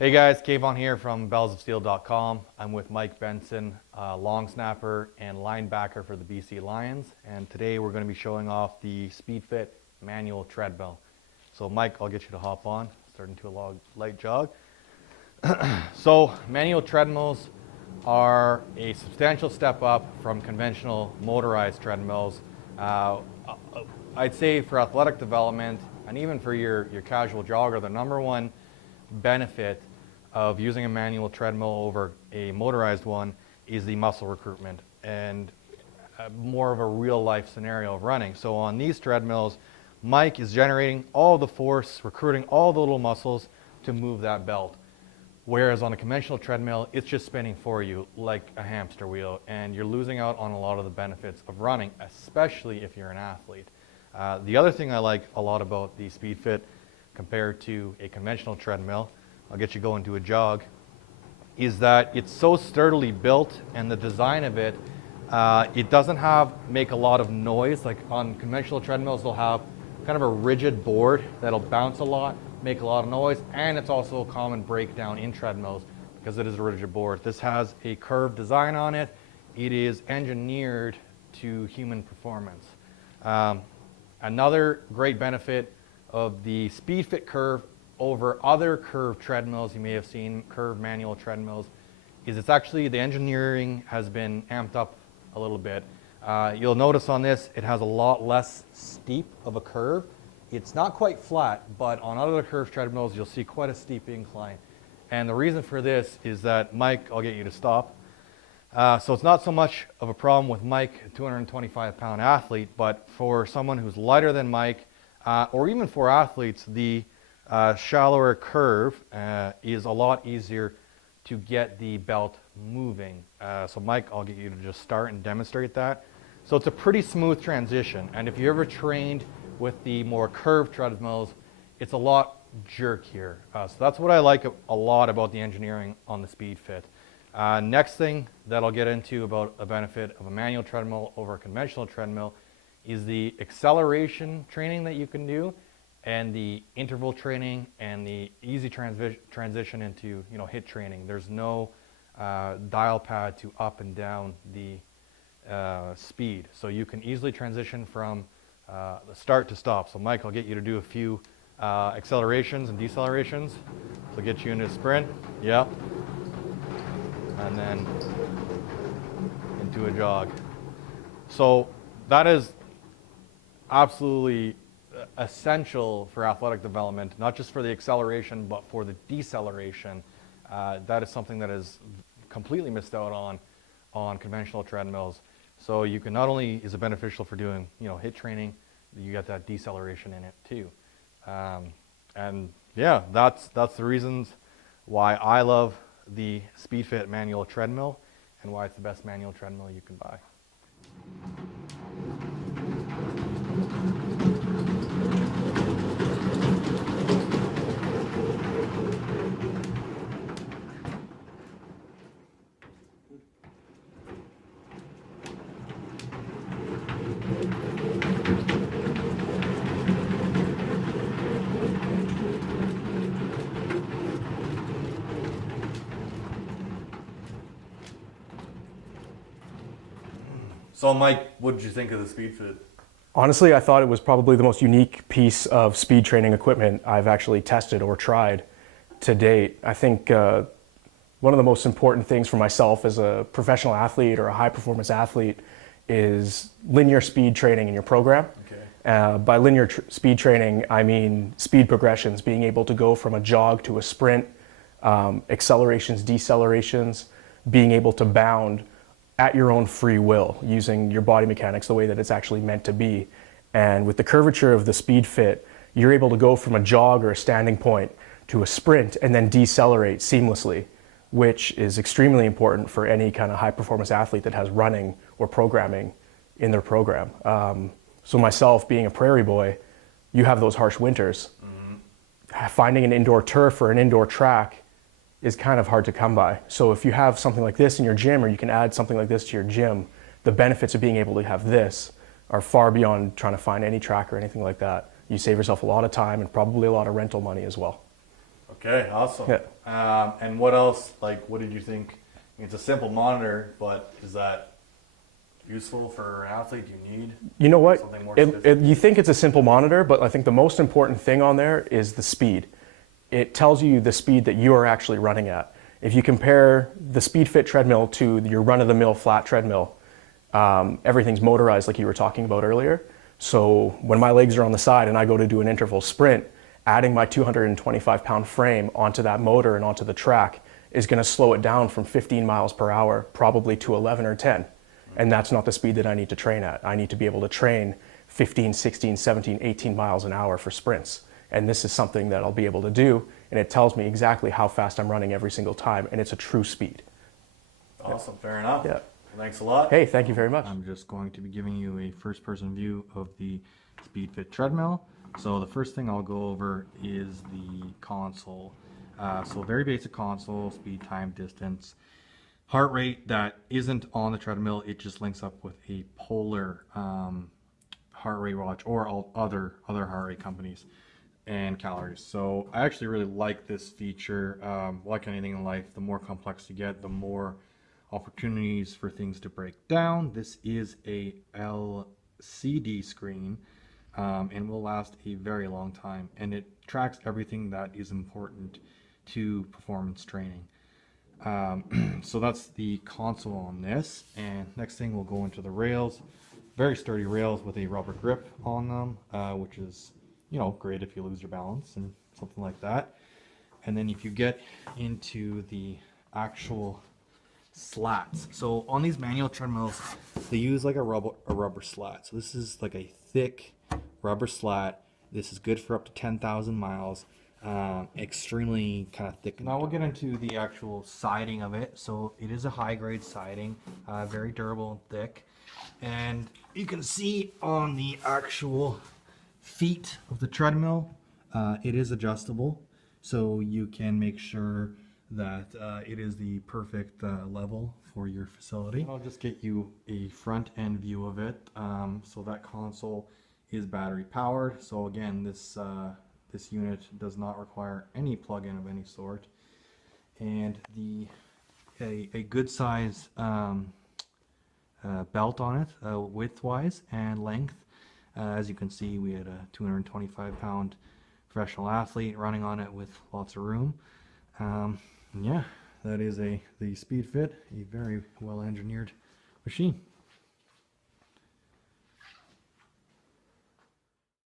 Hey guys, Kayvon here from bellsofsteel.com. I'm with Mike Benson, long snapper and linebacker for the BC Lions, and today we're going to be showing off the SpeedFit manual treadmill. So Mike, I'll get you to hop on, start into a light jog. So manual treadmills are a substantial step up from conventional motorized treadmills. I'd say for athletic development and even for your casual jogger, the number one benefit of using a manual treadmill over a motorized one is the muscle recruitment and more of a real life scenario of running. So on these treadmills, Mike is generating all the force, recruiting all the little muscles to move that belt. Whereas on a conventional treadmill, it's just spinning for you like a hamster wheel, and you're losing out on a lot of the benefits of running, especially if you're an athlete. The other thing I like a lot about the SpeedFit compared to a conventional treadmill, I'll get you going to a jog, is that it's so sturdily built, and the design of it, it doesn't make a lot of noise. Like on conventional treadmills, they'll have kind of a rigid board that'll bounce a lot, make a lot of noise, and it's also a common breakdown in treadmills because it is a rigid board. This has a curved design on it. It is engineered to human performance. Another great benefit of the SpeedFit curve over other curved treadmills you may have seen, curved manual treadmills, is it's actually, the engineering has been amped up a little bit. You'll notice on this, it has a lot less steep of a curve. It's not quite flat, but on other curved treadmills, you'll see quite a steep incline. And the reason for this is that, Mike, I'll get you to stop. So it's not so much of a problem with Mike, a 225-pound athlete, but for someone who's lighter than Mike, or even for athletes, the shallower curve is a lot easier to get the belt moving. So Mike, I'll get you to just start and demonstrate that. So it's a pretty smooth transition, and if you ever trained with the more curved treadmills, it's a lot jerkier. So that's what I like a lot about the engineering on the SpeedFit. Next thing that I'll get into about a benefit of a manual treadmill over a conventional treadmill is the acceleration training that you can do, and the interval training, and the easy transition into HIIT training. There's no dial pad to up and down the speed, so you can easily transition from the start to stop. So Mike, I'll get you to do a few accelerations and decelerations. So get you into a sprint, yep, and then into a jog. So that is absolutely essential for athletic development, not just for the acceleration, but for the deceleration. That is something that is completely missed out on conventional treadmills. So you can, not only is it beneficial for doing HIIT training, you get that deceleration in it too. And yeah, that's the reasons why I love the SpeedFit manual treadmill and why it's the best manual treadmill you can buy. So Mike, what did you think of the SpeedFit? Honestly, I thought it was probably the most unique piece of speed training equipment I've actually tested or tried to date. I think one of the most important things for myself as a professional athlete or a high performance athlete is linear speed training in your program. Okay. By linear speed training, I mean speed progressions, being able to go from a jog to a sprint, accelerations, decelerations, being able to bound at your own free will, using your body mechanics the way that it's actually meant to be. And with the curvature of the SpeedFit, you're able to go from a jog or a standing point to a sprint and then decelerate seamlessly, which is extremely important for any kind of high performance athlete that has running or programming in their program. So myself, being a prairie boy, you have those harsh winters. Mm-hmm. Finding an indoor turf or an indoor track is kind of hard to come by. So if you have something like this in your gym, or you can add something like this to your gym, the benefits of being able to have this are far beyond trying to find any track or anything like that. You save yourself a lot of time and probably a lot of rental money as well. Okay, awesome. Yeah. And what else, like, what did you think? I mean, it's a simple monitor, but is that useful for an athlete? Do you need You know what? something more specific? You think it's a simple monitor, but I think the most important thing on there is the speed. It tells you the speed that you are actually running at. If you compare the SpeedFit treadmill to your run-of-the-mill flat treadmill, everything's motorized like you were talking about earlier. So when my legs are on the side and I go to do an interval sprint, adding my 225-pound frame onto that motor and onto the track is going to slow it down from 15 miles per hour probably to 11 or 10. And that's not the speed that I need to train at. I need to be able to train 15, 16, 17, 18 miles an hour for sprints. And this is something that I'll be able to do, and it tells me exactly how fast I'm running every single time, and it's a true speed. Awesome, fair enough. Yeah. Well, thanks a lot. Hey, thank you very much. I'm just going to be giving you a first-person view of the SpeedFit treadmill. So the first thing I'll go over is the console. So very basic console, speed, time, distance, heart rate that isn't on the treadmill. It just links up with a Polar heart rate watch or all other heart rate companies, and calories. So I actually really like this feature. Like anything in life, the more complex you get, the more opportunities for things to break down. This is a LCD screen and will last a very long time, and it tracks everything that is important to performance training. So that's the console on this, and next thing we'll go into the rails. Very sturdy rails with a rubber grip on them, which is, you know, great if you lose your balance and something like that. And then if you get into the actual slats, so on these manual treadmills they use like a rubber slat. So this is like a thick rubber slat. This is good for up to 10,000 miles. Extremely kind of thick. Now we'll get into the actual siding of it. So it is a high grade siding, very durable and thick, and you can see on the actual feet of the treadmill, it is adjustable, so you can make sure that it is the perfect level for your facility. I'll just get you a front end view of it. So that console is battery powered. So again, this unit does not require any plug-in of any sort, and a good size belt on it, width-wise and length. As you can see, we had a 225-pound professional athlete running on it with lots of room. Yeah, that is the SpeedFit, a very well-engineered machine.